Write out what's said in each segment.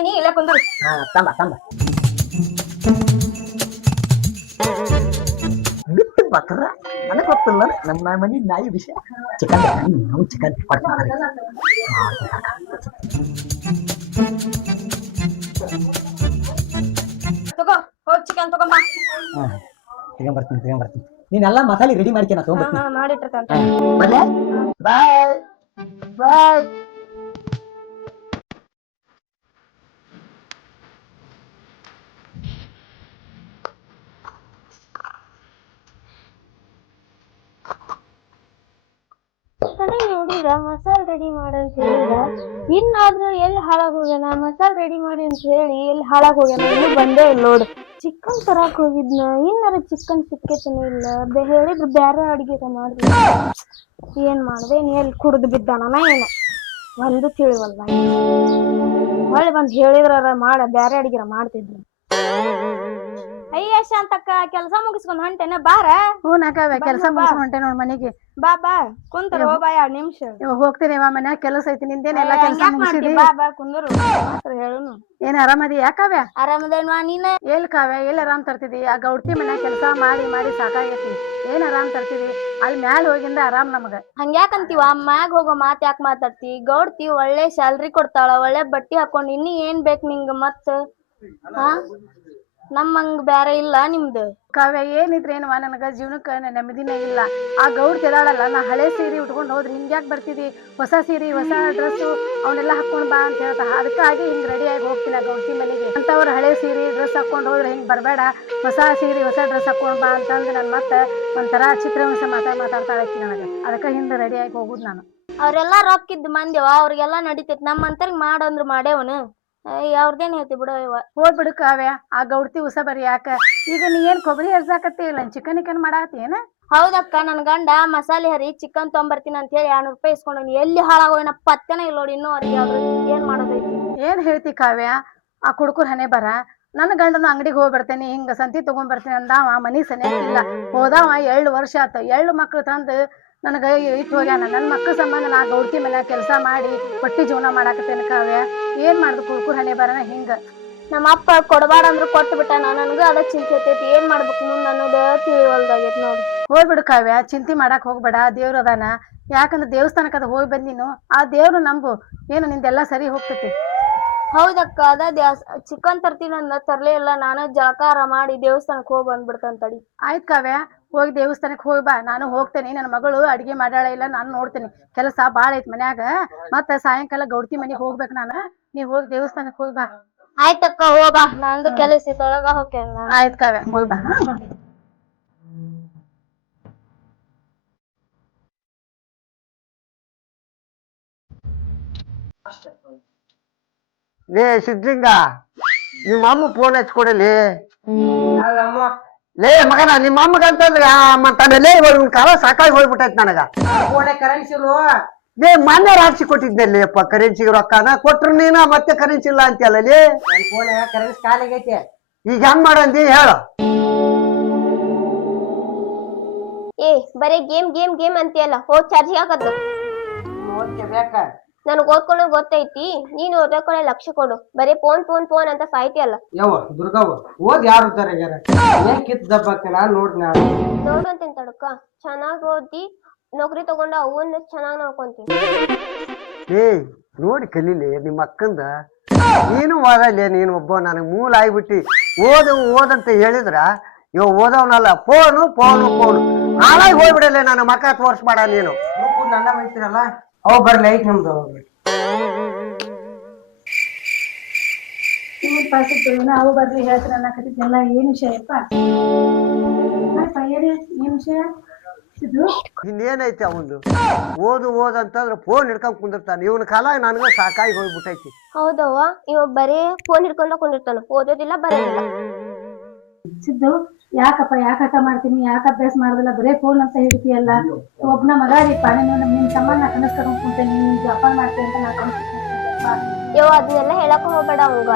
ತರ್ತೀನಿ ಇಲ್ಲ ಕುಂದ್ರು. ತಂಬ ಬಿಟ್ಟು ಬಕ್ರ ನನಗೆ ಗೊತ್ತಿಲ್ಲ ನಮ್ಮ ಮನೆ ನಾಯಿ ವಿಷಯ. ಚಿಕನ್ ನಾವು ಚಿಕನ್ ತಗೋ ಹೋಗಿ ಚಿಕನ್ ತಗೊಂಬ. ತಗೊಂಬರ್ತೀನಿ ನೀನೆಲ್ಲ ಮಸಾಲೆ ರೆಡಿ ಮಾಡ್ತೀನಿ ತಗೊಂಬರ್ತೀನಿ. ಮಾಡಿಟ್ಟಿರ್ತಂತ ಬಾಯ್ ಬಾಯ್. ನೋಡಿದ್ರ ಮಸಾಲೆ ರೆಡಿ ಮಾಡಂತ ಹೇಳಿದ ಇನ್ನಾದ್ರೂ ಎಲ್ಲಿ ಹಾಳಾಗ್ ಹೋಗ್ಯಾನ. ಮಸಾಲೆ ರೆಡಿ ಮಾಡಿ ಅಂತ ಹೇಳಿ ಎಲ್ಲಿ ಹಾಳಾಗ್ ಹೋಗ್ಯಾನ ಇನ್ನೂ ಬಂದೇ ಇಲ್ಲ ನೋಡು. ಚಿಕನ್ ತರಾಕ್ ಹೋಗಿದ್ನ ಇನ್ನಾರ ಚಿಕನ್ ಸಿಕ್ಕೇತನ ಇಲ್ಲ. ಹೇಳಿದ್ರು ಬ್ಯಾರೆ ಅಡಿಗೆ ಮಾಡಿದ್ವಿ. ಏನ್ ಮಾಡ್ದೆ ಎಲ್ಲಿ ಕುಡ್ದು ಬಿದ್ದಾನ ಏನ ಒಂದು ತಿಳಿವಲ್ವ. ಹೊಳ್ಳಿ ಬಂದ್ ಹೇಳಿದ್ರ ಮಾಡ ಬ್ಯಾರೆ ಅಡಿಗೆರ ಮಾಡ್ತಿದ್ರು. ಅಯ್ಯ ಶಾಂತಕ್ಕ ಕೆಲಸ ಮುಗಿಸ್ಕೊಂಡ್ ಹೊಂಟೇನ ಬಾರ. ಹೂನಕ್ಕ ಕೆಲಸ ಮುಗಿಸ್ಕೊಂಡ್ ಹೊಂಟೆ ನೋಡ್ ಮನೆಗೆ. ಬಾ ಬಾ ಕುಂತರ ಬಾ 2 ನಿಮಿಷ. ಹೋಗ್ತೀನಿ ಮನ್ಯಾಗ ಕೆಲಸ ಐತಿ. ನಿಂದೇನೆಲ್ಲ ಕೆಲಸ ಮುಗಿಸಿದಿ? ಬಾ ಬಾ ಕುಂದ್ರು ಹೇಳುನು. ಏನ್ ಆರಾಮದಿ? ಯಾಕಾವ್ಯ ಆರಾಮದೇನ್ವಾ ನೀನ? ಎಲ್ ಕಾವ್ಯ ಎಲ್ಲಿ ಆರಾಮ್ ತರ್ತಿದಿ? ಆ ಗೌಡ್ತಿ ಮನ್ಯಾಗ ಕೆಲಸ ಮಾಡಿ ಮಾಡಿ ಸಾಕಾಗೈತಿ. ಏನ್ ಆರಾಮ್ ತರ್ತಿದಿ? ಅಲ್ಲಿ ಮ್ಯಾಲ ಹೋಗಿಂದ ಆರಾಮ್ ನಮಗ. ಹಂಗ್ಯಾಕಂತೀವ? ಮ್ಯಾಗ ಹೋಗೋ ಮಾತ್ ಯಾಕೆ ಮಾತಾಡ್ತಿ? ಗೌಡ್ತಿ ಒಳ್ಳೆ ಸ್ಯಾಲ್ರಿ ಕೊಡ್ತಾಳ, ಒಳ್ಳೆ ಬಟ್ಟಿ ಹಾಕೊಂಡ್ ಇನ್ನಿ ಏನ್ ಬೇಕ್ ನಿಂಗ? ಮತ್ ನಮ್ಮಂಗ್ ಬ್ಯಾರೆ ಇಲ್ಲ ನಿಮ್ದು. ಕಾವ್ಯ ಏನಿದ್ರೇನವ ನನಗ ಜೀವನಕ್ಕ ನೆಮ್ಮದಿನೇ ಇಲ್ಲ. ಆ ಗೌಡ್ತಿ ಅದಾಳಲ್ಲ, ನಾ ಹಳೆ ಸೀರೆ ಉಟ್ಕೊಂಡು ಹೋದ್ರೆ ಹಿಂಗ್ಯಾಕ್ ಬರ್ತಿದಿ? ಹೊಸ ಸೀರೆ ಹೊಸ ಡ್ರೆಸ್ ಅವನ್ನೆಲ್ಲ ಹಾಕೊಂಡ್ ಬಾ ಅಂತ ಹೇಳ್ತಾ ಅದಕ್ಕಾಗಿ ಹಿಂಗ್ ರೆಡಿ ಆಗಿ ಹೋಗ್ತೀನಿ ಆ ಗೌಡ್ತಿ ಮನೆಗೆ. ಅಂತವ್ರ ಹಳೆ ಸೀರೆ ಡ್ರೆಸ್ ಹಾಕೊಂಡ್ ಹೋದ್ರೆ ಹಿಂಗ್ ಬರ್ಬೇಡ, ಹೊಸ ಸೀರೆ ಹೊಸ ಡ್ರೆಸ್ ಹಾಕೊಂಡ್ ಬಾ ಅಂತಂದು ನನ್ ಮತ್ತೆ ಒಂಥರ ಚಿತ್ರವಂಶ ಮಾತಾಡ್ತಾಳಕ್ಕಿ ನನಗ. ಅದಕ್ಕ ಹಿಂದೆ ರೆಡಿ ಆಗಿ ಹೋಗುದು ನಾನು. ಅವ್ರೆಲ್ಲಾ ರೊಕ್ಕಿದ್ ಮಂದಿವ, ಅವ್ರಿಗೆಲ್ಲಾ ನಡಿತೈತಿ. ನಮ್ಮಂತರ್ಗ್ ಮಾಡಂದ್ರ ಮಾಡೇವನು. ಅವ್ರದೇನ್ ಹೇಳ್ತಿ ಬಿಡ. ಹೋಗ್ಬಿಡು ಕಾವ್ಯ, ಆ ಗೌಡ್ತಿ ಉಸ ಬರಿ ಯಾಕ? ಈಗ ನೀ ಏನ್ ಕೊಬ್ಬರಿ ಹರ್ಸಾಕತ್ತಿ ಇಲ್ಲ ಚಿಕನ್ ಮಾಡಾತಿ ಏನ? ಹೌದಕ್ಕ, ನನ್ ಗಂಡ ಮಸಾಲೆ ಹರಿ ಚಿಕನ್ ತೊಂಬರ್ತೀನಿ ಅಂತ ಹೇಳಿ 200 ರೂಪಾಯಿ ಇಸ್ಕೊಂಡು ಎಲ್ಲಿ ಹಾಳಾಗೋನ ಪತ್ತೆನ ಇಲ್ಲ ನೋಡಿ. ಇನ್ನೂ ಅವ್ರಿಗೆ ಏನ್ ಮಾಡೋದೈತಿ? ಏನ್ ಹೇಳ್ತಿ ಕಾವ್ಯ? ಆ ಕುಡ್ಕುರ್ ಹನೆ ಬರ. ನನ್ನ ಗಂಡನ ಅಂಗಡಿಗೆ ಹೋಗಿ ಬರ್ತೇನೆ, ಹಿಂಗ ಸಂತಿ ತಗೊಂಡ್ ಬರ್ತೇನೆ ಅಂದಾವ ಮನಿ ಸನಿಯಾಗಿಲ್ಲ. ಹೋದಾವ 2 ವರ್ಷ ಆತ. 2 ಮಕ್ಳು ತಂದು ನನಗ ಇಟ್ಟು ಹೋಗ್ಯಾನ. ನನ್ನ ಮಕ್ಕಳ ಸಂಬಂಧ ನಾ ಗೌಡ್ತಿ ಮನ್ಯಾಗ ಕೆಲಸ ಮಾಡಿ ಹೊಟ್ಟಿ ಜೀವನ ಮಾಡಾಕತ್ತೇನೆ ಕಾವ್ಯ. ಏನ್ ಮಾಡುದು? ಕುಡ್ಕುರ್ ಹನೆ ಬರನ ಹಿಂಗ. ನಮ್ಮ ಅಪ್ಪ ಕೊಡಬಾರ ಅಂದ್ರು ಕೊಟ್ಟು ಬಿಟ್ಟ. ನನಗೂ ಅದ ಚಿಂತೆ ಐತಿ. ಏನ್ ಮಾಡ್ಬೇಕು ಮುಂದ್ ಅನ್ನೋದ ತಿಳಿವಲ್ದಾಗೈತಿ ನೋಡಿ. ಹೋಗ್ಬಿಡು ಕಾವ್ಯ, ಚಿಂತೆ ಮಾಡಾಕ್ ಹೋಗ್ಬೇಡ. ದೇವ್ರ ಅದಾನ. ಯಾಕಂದ್ರೆ ದೇವಸ್ಥಾನಕ್ಕೆ ಅದ ಹೋಗಿ ಬಂದಿನು. ಆ ದೇವ್ರು ನಂಬು, ಏನು ನಿಂದೆಲ್ಲಾ ಸರಿ ಹೋಗ್ತೈತಿ. ಹೌದಕ್ಕ, ಅದ ಚಿಕನ್ ತರ್ತೀನಿ ಅಂದ ತರ್ಲೇ ಇಲ್ಲ. ನಾನು ಜಳಕಾರ ಮಾಡಿ ದೇವಸ್ಥಾನಕ್ಕೆ ಹೋಗಿ ಬಂದ್ಬಿಡ್ತೇನೆ ತಡಿ. ಆಯ್ತ್ ಕಾವ್ಯ, ಹೋಗಿ ದೇವಸ್ಥಾನಕ್ಕೆ ಹೋಗಿ ಬಾ. ನಾನು ಹೋಗ್ತೇನೆ. ನನ್ನ ಮಗಳು ಅಡಿಗೆ ಮಾಡ್ಯಾಳ ಇಲ್ಲ ನಾನು ನೋಡ್ತೇನೆ. ಕೆಲಸ ಬಾಳ ಐತ್ ಮನ್ಯಾಗ. ಮತ್ತ ಸಾಯಂಕಾಲ ಗೌಡ್ತಿ ಮನೆಗೆ ಹೋಗ್ಬೇಕು ನಾನು. ನೀವ್ ಹೋಗಿ ದೇವಸ್ಥಾನಕ್ಕೆ ಹೋಗಿ ಬಾ. ಆಯ್ತಕ್ಕ ಹೋಗ್ಬಾ, ನಂದು ಕೆಲಸ ಒಳಗ ಹೋಗ್ತೇನೆ. ಆಯ್ತ್ ಕಾವ್ಯ, ಹೋಗಿ ಬಾ. ಲೇ ಸಿದ್ಲಿಂಗ, ನಿಮ್ಮ ಅಮ್ಮ ಫೋನ್ ಹಚ್ಕೊಡಲಿ. ಲೇ ಮಗನ, ನಿಮ್ಮ ಅಮ್ಮಗಂತಂದ್ರೆ ತನ್ನಲ್ಲೇ ಕಾಲ ಸಾಕಾಗಿ ಹೋಗ್ಬಿಟ್ಟೈತಿ ನನಗ. ಕರೆನ್ಸಿಲು ಲೇ ಮೊನ್ನೆ ಹಾಕ್ಸಿ ಕೊಟ್ಟಿದ್ದಲ್ಲಿ ಅಪ್ಪ ಕರೆನ್ಸಿಗೆ ರೊಕ್ಕನ ಕೊಟ್ರು ನೀನ ಮತ್ತೆ ಕರೆನ್ಸಿ ಇಲ್ಲ ಅಂತೀಯಲ್ಲ. ಲೇ ಕರೆನ್ಸಿ ಖಾಲಿಗೈತೆ. ಈಗ ಹೆಂಗ್ ಮಾಡಂದಿ ಹೇಳು? ಬರೀ ಗೇಮ್ ಗೇಮ್ ಗೇಮ್ ಅಂತೀಯಲ್ಲ, ಹೋಗ್ ಚಾರ್ಜ್ ಹಾಕದ್ದು. ನನ್ಗ್ ಓದ್ಕೊಳ್ಳೋ ಗೊತ್ತೈತಿ. ನೀನು ಓದಕೊಳ್ಳೆ ಲಕ್ಷ್ಯ ಕೊಡು. ಬರೀ ಫೋನ್ ಫೋನ್ ಫೋನ್ ಅಂತ ಸಾಯ್ತಿಯಲ್ಲ. ಯವ್ವ ದುರ್ಗವ್ವ, ಓದ್ ಯಾರು ಏನ್ ಕಿತ್ ದಬ್ಬಾಕ ನಾನ್ ನೋಡು ಅಂತೀನಿ ತಡಕ. ಚೆನ್ನಾಗ್ ಓದಿ ನೌಕರಿ ತಗೊಂಡ ಅವನ್ನ ಚೆನ್ನಾಗ್ ನೋಡ್ಕೊಂತೀನಿ. ಏ ನೋಡಿ ಕಲೀಲಿ ನಿಮ್ಮ ಅಕ್ಕಂದ. ನೀನು ಓದಲ್ಲೇ, ನೀನು ಒಬ್ಬ ನನಗ್ ಮೂಲ ಆಗ್ಬಿಟ್ಟಿ. ಓದಂತ ಹೇಳಿದ್ರ ಇವ ಓದವನಲ್ಲ. ಫೋನು ಫೋನು ಫೋನು ಹಾಳಾಗಿ ಹೋಗ್ಬಿಡಲ್ಲ. ನನ್ನ ಮಕ್ಕ ತೋರ್ಸ್ಬೇಡ ನೀನು. ನನ್ನ ಬೈತಿರಲ್ಲ, ಅವ್ ಬರ್ಲಿ ಐತ್ ನಿಮ್ದು. ಅವು ಬರ್ಲಿ ಹೇಳ್ತೀನಿ ಅನ್ನಕತ್ತಿದ್ದೆಲ್ಲ ಏನ್ ವಿಷಯಪ್ಪ? ಏನ್ ವಿಷಯ? ಇನ್ನೇನೈತಿ ಅವಂದು? ಓದಂತಂದ್ರ ಫೋನ್ ಹಿಡ್ಕೊಂಡ್ ಕುಂದಿರ್ತಾನ. ಇವನ ಕಾಲ ನನಗ ಸಾಕಾಗಿ ಹೋಗ್ಬಿಟ್ಟೈತಿ. ಹೌದವ್ವ, ಇವ ಬರೀ ಫೋನ್ ಹಿಡ್ಕೊಂಡ ಕುಂದಿರ್ತಾನ, ಓದೋದಿಲ್ಲ ಬರೋದಿಲ್ಲ. ಸಿದ್ದು, ಯಾಕಪ್ಪ ಯಾಕ ಮಾಡ್ತೀನಿ? ಯಾಕ ಅಭ್ಯಾಸ ಮಾಡೋದಿಲ್ಲ? ಬರೇ ಫೋನ್ ಅಂತ ಹಿಡಿತೀಯಲ್ಲ. ಒಬ್ನ ಮಗ ರೀಪ, ನಿನ್ ಸಂಬಂಧ ಕನಸ್ಕೊಂಡು ಕುಂತೇನೆ, ನೀನ್ ಜಪಾನ್ ಮಾಡ್ತೇನೆ ಅಂತ ನಾ ಯೋ ಅದನ್ನೆಲ್ಲ ಹೇಳಕ್ ಹೋಗ್ಬೇಡ ಅವಂಗ.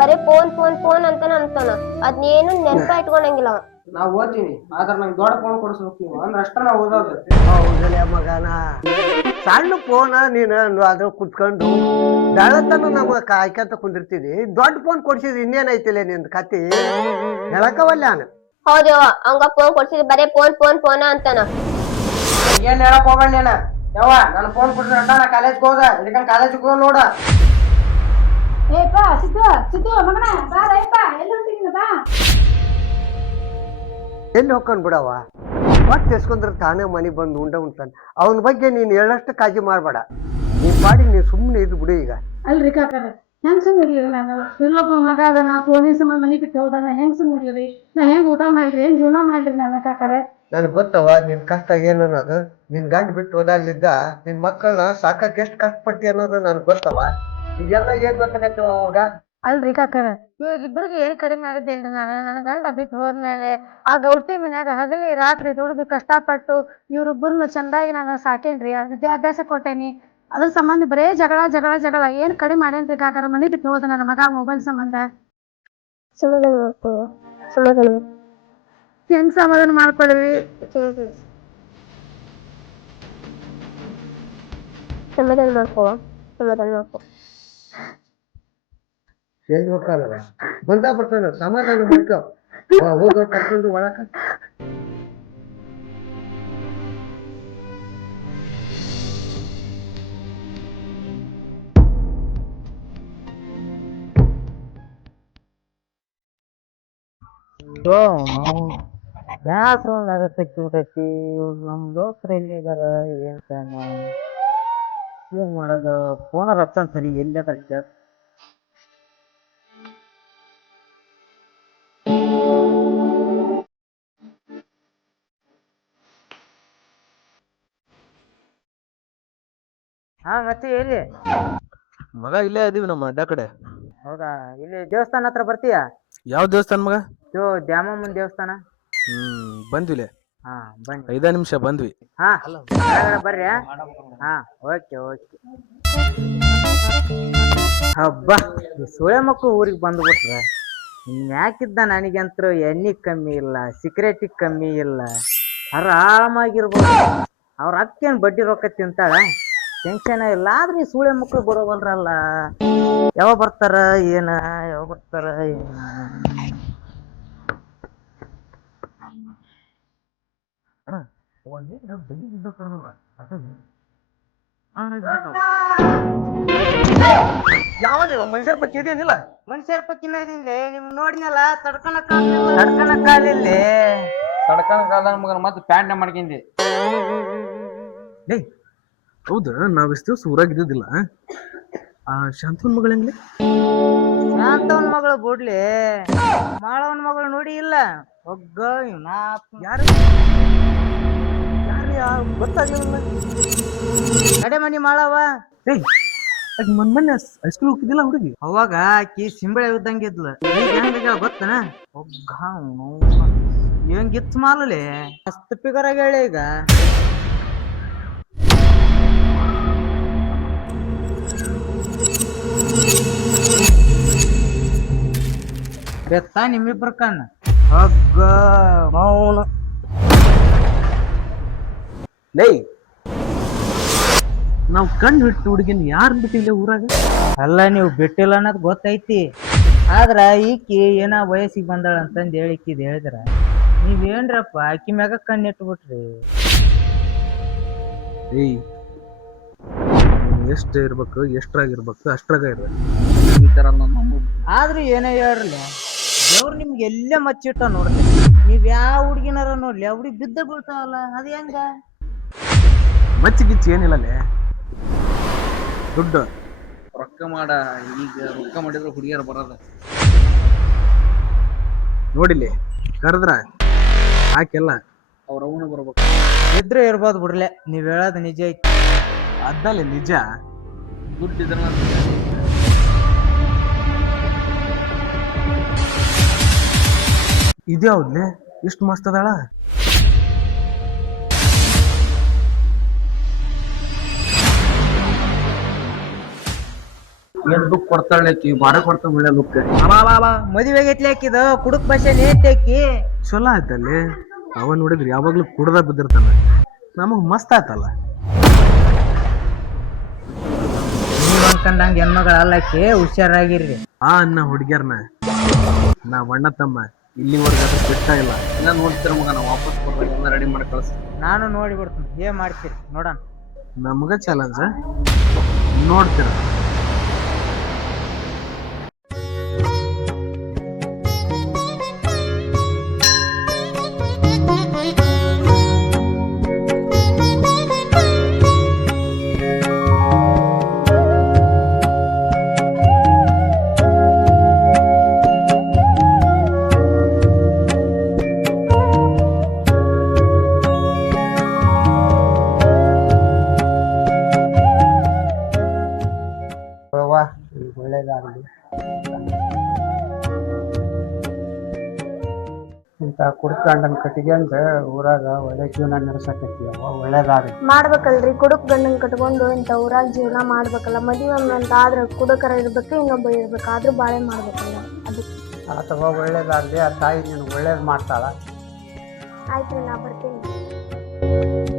ಬರೀ ಫೋನ್ ಫೋನ್ ಫೋನ್ ಅಂತಾನ ಅಂತಾನ. ಅದ್ನೇನು ನೆನಪ ಇಟ್ಕೊಳಂಗಿಲ್ಲ. ನಾ ಓದ್ತೀನಿ, ಆದ್ರ ನಂಗೆ ದೊಡ್ಡ ಫೋನ್ ಕೊಡಿಸ್ಬೇಕು ನೀವು, ಅಂದ್ರೆ ಅಷ್ಟ ನಾ ಓದೋದು. ಹೌದಲೇ ಮಗನ. ಸಣ್ಣ ಫೋನ್ ನೀನು ಅದ್ರ ಕುತ್ಕೊಂಡು ಬೆಳತನ ನಮಗ ಕಾಯ್ಕಂತ ಕುಂದಿರ್ತಿದಿ. ದೊಡ್ಡ ಫೋನ್ ಕೊಡ್ಸಿದ್ ಇನ್ನೇನೈತಿಲ್ಲ ನಿಂದ ಕತಿ ಹೇಳಕವಲ್ಲ ನಾನು. ಹೌದು ಅವಂಗ ಫೋನ್ ಕೊಡ್ಸಿದ್ ಬರೇ ಫೋನ್ ಫೋನ್ ಫೋನ್ ಅಂತಾನ. ಏನ್ ಹೇಳಕ್ ಹೋಗ್ಬೇಡ ನೀನ. ಯವ್ವ ನನ್ ಫೋನ್ ಕೊಟ್ರೆ ನಾ ಕಾಲೇಜ್ಗೆ ಹೋಗ ಇದಕ್ಕ ಕಾಲೇಜ್ಗೆ ಹೋಗ ನೋಡ. ಏಪಾ ಸಿದ್ದು ಸಿದ್ದು ಮಗನ ಬಾ ರೈಪ ಎಲ್ಲಿ ಹೊಂಟಿದ್ದೀನಿ ಬಾ. ಎಲ್ಲಿ ಹೋಗ್ಕೊಂಡ್ ಬಿಡವ, ಮತ್ತೆ ಎಸ್ಕೊಂಡ್ರೆ ತಾನೇ ಮನೆಗೆ ಬಂದು ಉಂಟಾನ. ಅವನ ಬಗ್ಗೆ ನೀನು ಹೇಳಷ್ಟು ಕಾಳಜಿ ಮಾಡಬೇಡ. ನೀನ್ ಪಾಡಿಗೆ ನೀನು ಸುಮ್ಮನೆ ಇದ್ದು ಬಿಡು. ಈಗ ಅಲ್ರಿ ಕಾಕಾರ ಹೆಂಗ್ ಸುಮ್ಮಿರ್ಲಿ ನಾನು ಇನ್ನೊಬ್ಬ ಮಗ ಅದ ನಾ ಫೋನಿನ ಸಂಬಂಧ ಮನೆ ಬಿಟ್ಟು ಹೋದ ನಾ ಹೆಂಗ್ ಸುಮ್ಮಿರ್ಲಿ? ನಾ ಹೆಂಗ್ ಊಟ ಮಾಡ್ರಿ ಹೆಂಗ್ ಜೀವನ ಮಾಡ್ರಿ ನನ್ನ ಕಾಕಾರ? ನನಗೆ ಗೊತ್ತವ ನಿನ್ ಕಷ್ಟ ಏನು ಅನ್ನೋದು. ನಿನ್ ಗಂಡ ಬಿಟ್ಟು ಹೋದಾಗ್ಲಿದ್ದ ನಿನ್ ಮಕ್ಕಳನ್ನ ಸಾಕಕ್ಕೆ ಎಷ್ಟು ಕಷ್ಟಪಟ್ಟಿ ಅನ್ನೋದು ನನಗೆ ಗೊತ್ತವ. ಈಗೆಲ್ಲ ಏನ್ ಗೊತ್ತಾಗತ್ತವ ಅವಾಗ? ಅಲ್ರಿ ಕಾಕಾರ ಇವ್ರಿಬ್ಬರಿಗೆ ಏನ್ ಕಡಿಮೆ ಆಗಿದ್ದೇನ್ರಿ ನಾನು? ನನ್ನ ಗಂಡ ಬಿಟ್ಟು ಹೋದ್ಮೇಲೆ ಆ ಗೌಡ್ತಿ ಮನ್ಯಾಗ ಹಗಲಿ ರಾತ್ರಿ ದುಡಿದು ಕಷ್ಟಪಟ್ಟು ಇವ್ರಿಬ್ಬರನ್ನ ಚಂದಾಗಿ ನಾನು ಸಾಕೇನ್ರಿ, ವಿದ್ಯಾಭ್ಯಾಸ ಕೊಟ್ಟೇನಿ. ಅದ್ರ ಸಂಬಂಧ ಬರೇ ಜಗಳ ಜಗಳ ಜಗಳ ಏನ್ ಕಡಿಮೆ ಮಾಡೇನ್ರಿ ಕಾಕಾರ? ಮನೆ ಬಿಟ್ಟು ಹೋದ ನನ್ನ ಮಗ ಮೊಬೈಲ್ ಸಂಬಂಧ. ಸಮಾಧಾನ ಮಾಡ್ಕೋ, ಸಮಾಧಾನ ಹೆಂಗ್ ಸಮಾಧಾನ ಮಾಡ್ಕೊಳ್ಳಿ? ಸಮಾಧಾನ ಮಾಡ್ಕೋ, ಸಮಾಧಾನ ಮಾಡ್ಕೋ. ಎಲ್ಲಿ ಹೋಗ್ತಾರಲ್ಲ ಬಂದ ಬರ್ತಾನ ಸಮಾಧಾನ ಮಾಡ್ಕೊ. ಹೋಗೋ ಕರ್ಕೊಂಡು ಒಳಕ. ನಮ್ ದೋಸ್ತ್ರ ಎಲ್ಲಿ ಇದಾರ ಏನ್ ಏನ್ ಮಾಡೋದು? ಫೋನ ರಪ್ತಾನ ಸರಿ ಎಲ್ಲಿ ಅದ? ಹಾ ಮತ್ತೆ ಎಲ್ಲಿ ಮಗ? ಇಲ್ಲೇ ಇದೀವಿ ನಮ್ಮ ಅಡ್ಡ ಕಡೆ. ಹೌದಾ? ಇಲ್ಲಿ ದೇವಸ್ಥಾನ ಹತ್ರ ಬರ್ತೀಯ? ಯಾವ ದೇವಸ್ಥಾನ ಮಗ? ದ್ಯಾಮಮ್ಮನ ದೇವಸ್ಥಾನ. ಬಂದ್ವಿಲೆ. ಹಾ ಬನ್ನಿ. 5 ನಿಮಿಷ ಬಂದ್ವಿ. ಹಾ ಬರ್ರಿ. ಹಾ ಓಕೆ ಓಕೆ. ಹಬ್ಬ ಈ ಸೋಳೆ ಮಕ್ಕಳು ಊರಿಗೆ ಬಂದ್ಬಿಟ್ರ ಯಾಕಿದ್ದ ನನಗಂತೂ ಎಣ್ಣೆ ಕಮ್ಮಿ ಇಲ್ಲ, ಸಿಗರೇಟಿಗೆ ಕಮ್ಮಿ ಇಲ್ಲ, ಆರಾಮಾಗಿರ್ಬೋದು. ಅವ್ರ ಅಕ್ಕೇನು ಬಡ್ಡಿ ರೊಕ್ಕ ತಿಂತಾಳ, ಟೆನ್ಷನ್ ಇಲ್ಲ. ಆದ್ರೆ ಈ ಸೂಳೆ ಮಕ್ಕಳು ಬರೋವಲ್ರಲ್ಲ. ಯಾವಾಗ ಬರ್ತಾರ ಏನ, ಯಾವಾಗ ಬರ್ತಾರ ಏನ? ಮನುಷ್ಯರ ಪಕ್ಕ ಇದೇನಿಲ್ಲ? ಮನುಷ್ಯರ ಪಕ್ಕಿನ ನಿಮ್ ನೋಡಿನಲ್ಲ ತಡ್ಕನ ಕಾಲಿಲ್ಲಿ ತಡ್ಕನ ಕಾಲ ಮಗನ ಮತ್ತೆ ಪ್ಯಾಂಟ್ ಮಾಡ್ಕೊಂಡಿ. ಹೌದಾ? ನಾವ್ ಎಷ್ಟು ದಿವಸ ಊರಾಗ ಇದ್ದಿದ್ದಿಲ್ಲ. ಆ ಶಾಂತವನ್ ಮಗಳ ಹೆಂಗ್ಲಿ? ಶಾಂತವನ್ ಮಗಳು ಬಿಡ್ಲಿ, ಮಾಳವನ್ ಮಗಳು ನೋಡಿ ಇಲ್ಲ? ಒಗ್ಗ ಯಾರು ಗೊತ್ತಾಗ್ಲಿಲ್ಲ. ಕಡೆ ಮನಿ ಮಾಳವ. ಮೊನ್ನೆ ಹೈಸ್ಕೂಲ್ ಹೋಗಿದ್ದಿಲ್ಲ ಹುಡುಗಿ? ಅವಾಗ ಆಕಿ ಸಿಂಬಳೆ ಇದ್ದಂಗಿದ್ಲ. ಈಗ ಗೊತ್ತನ? ಒಗ್ಗ ಏನ್ ಗಿತ್ ಮಾಲಲೆ ಅಷ್ಟು ಪಿಗರ್ ಆಗಿ ಹೇಳಿ. ಈಗ ಬೆತ್ತ ನಿಮ್ಮಿಬ್ರ ಕಣ್ಣ ಹಗ್ಗ ಮೌನ. ನಾವ್ ಕಣ್ಣು ಬಿಟ್ಟು ಹುಡುಗಿನ ಯಾರು ಬಿಟ್ಟಿಲ್ಲ ಊರಾಗ? ಅಲ್ಲ ನೀವು ಬಿಟ್ಟಿಲ್ಲ ಅನ್ನೋದು ಗೊತ್ತೈತಿ. ಆದ್ರ ಈಕಿ ಏನ ವಯಸ್ಸಿಗೆ ಬಂದಾಳ ಅಂತಂದು ಹೇಳಿಕಿದ್ ಹೇಳಿದ್ರ ನೀವೇನ್ರಪ್ಪ ಆಕಿ ಮ್ಯಾಗ ಕಣ್ಣಿಟ್ಬಿಟ್ರಿ. ಎಷ್ಟ ಇರ್ಬೇಕು, ಎಷ್ಟ್ರಾಗಿರ್ಬೇಕು ಅಷ್ಟ್ರಾಗ ಇರ್ಬೇಕು. ಆದ್ರೂ ಏನೇ ಹೇಳ್ರಲ್ಲ, ದೇವ್ರು ನಿಮ್ಗೆ ಎಲ್ಲೇ ಮಚ್ಚಿಟ್ಟ ನೋಡ್ತೀನಿ. ನೀವ್ ಯಾವ ಹುಡ್ಗಿನಾರ ನೋಡ್ಲಿ ಆ ಹುಡುಗಿ ಬಿದ್ದ ಬೀಳ್ತಾವಲ್ಲ, ಅದ ಹೆಂಗ? ಮಚ್ಚಿಗಿಚ್ಚಿ ಏನಿಲ್ಲಲೇ, ದುಡ್ಡು ರೊಕ್ಕ ಮಾಡ. ಈಗ ರೊಕ್ಕ ಮಾಡಿದ್ರೆ ಹುಡುಗಿಯರು ಬರೋದ. ನೋಡಿಲಿ ಕರೆದ್ರ ಆಕೆಲ್ಲ ಅವ್ರ ಅವನು ಬರ್ಬೇಕು. ಇದ್ರೂ ಇರ್ಬೋದು ಬಿಡ್ಲೆ, ನೀವ್ ಹೇಳೋದು ನಿಜ ಐತಿ. ಅದ್ದಲ್ಲೇ ನಿಜ. ದುಡ್ಡು ಇದ್ರ ಇದ್ಯಾವ್ದ್ಲೆ ಎಷ್ಟು ಮಸ್ತ್ ಅದಾಳ. ಏನ್ ದುಃಖ ಕೊಡ್ತಾಳೆ ಬಾರ ಕೊಡ್ತಾಳ ಒಳ್ಳೆ ಲುಕ್. ಮದುವೆಗೆ ಎತ್ಲಿ ಹಾಕಿದ ಕುಡುಕ್ ಭಾಷೆ ನೇತಾಕಿ ಚಲೋ ಆಯ್ತಲ್ಲಿ. ಅವ ನೋಡಿದ್ರಿ ಯಾವಾಗ್ಲೂ ಕುಡ್ದ ಬಿದ್ದಿರ್ತಾನ. ನಮಗ್ ಮಸ್ತ್ ಆಯ್ತಲ್ಲ. ಅನ್ಕಂದಂಗ ಹೆಣ್ಮಗಳ ಅಲ್ಲಕ್ಕೆ ಹುಷಾರಾಗಿರ್ರಿ. ಆ ಅನ್ನ ಹುಡುಗ್ಯಾರ್ನ ನಾ ಅಣ್ಣ ತಮ್ಮ ಇಲ್ಲಿವರೆಗೆ ಅದು ಬಿಟ್ಟ ಇಲ್ಲ. ಇನ್ನ ನೋಡ್ತಿರ ಮಗ ನಾವು ವಾಪಸ್ ಬರ್ಬೇಕು ಎಲ್ಲ ರೆಡಿ ಮಾಡಿ ಕಳಿಸ್ತೀವಿ. ನಾನು ನೋಡಿಬಿಡ್ತೀನಿ ಏನ್ ಮಾಡ್ತೀರಿ ನೋಡೋಣ. ನಮ್ಗ ಚಾಲೆಂಜ್ ನೋಡ್ತೀರ. ಒಳ್ಳೇದಾಗಲಿ. ಇಂಥ ಕುಡ್ಕಂಡನ್ ಕಟ್ಕೊಂಡ್ ಊರಾಗ ಒಳ್ಳೆ ಜೀವನ ನಡೆಸಕತ್ತೀವ. ಒಳ್ಳೇದಾಗಲಿ. ಮಾಡ್ಬೇಕಲ್ರಿ, ಕುಡುಕ್ ಗಂಡನ್ ಕಟ್ಕೊಂಡು ಇಂಥ ಊರಾಗ ಜೀವನ ಮಾಡ್ಬೇಕಲ್ಲ. ಮದುವೆ ಅಂತ ಆದ್ರೆ ಕುಡುಕರ ಇರ್ಬೇಕು, ಇನ್ನೊಬ್ಬ ಇರ್ಬೇಕು, ಆದ್ರೂ ಬಾಳೆ ಮಾಡ್ಬೇಕಲ್ಲ. ಅದಕ್ಕೆ ಅಥವಾ ಒಳ್ಳೇದಾಗಲಿ. ಆ ತಾಯಿ ನೀನು ಒಳ್ಳೇದು ಮಾಡ್ತಾಳ. ಆಯ್ತ್ರಿ, ನಾ ಬರ್ತೀನಿ.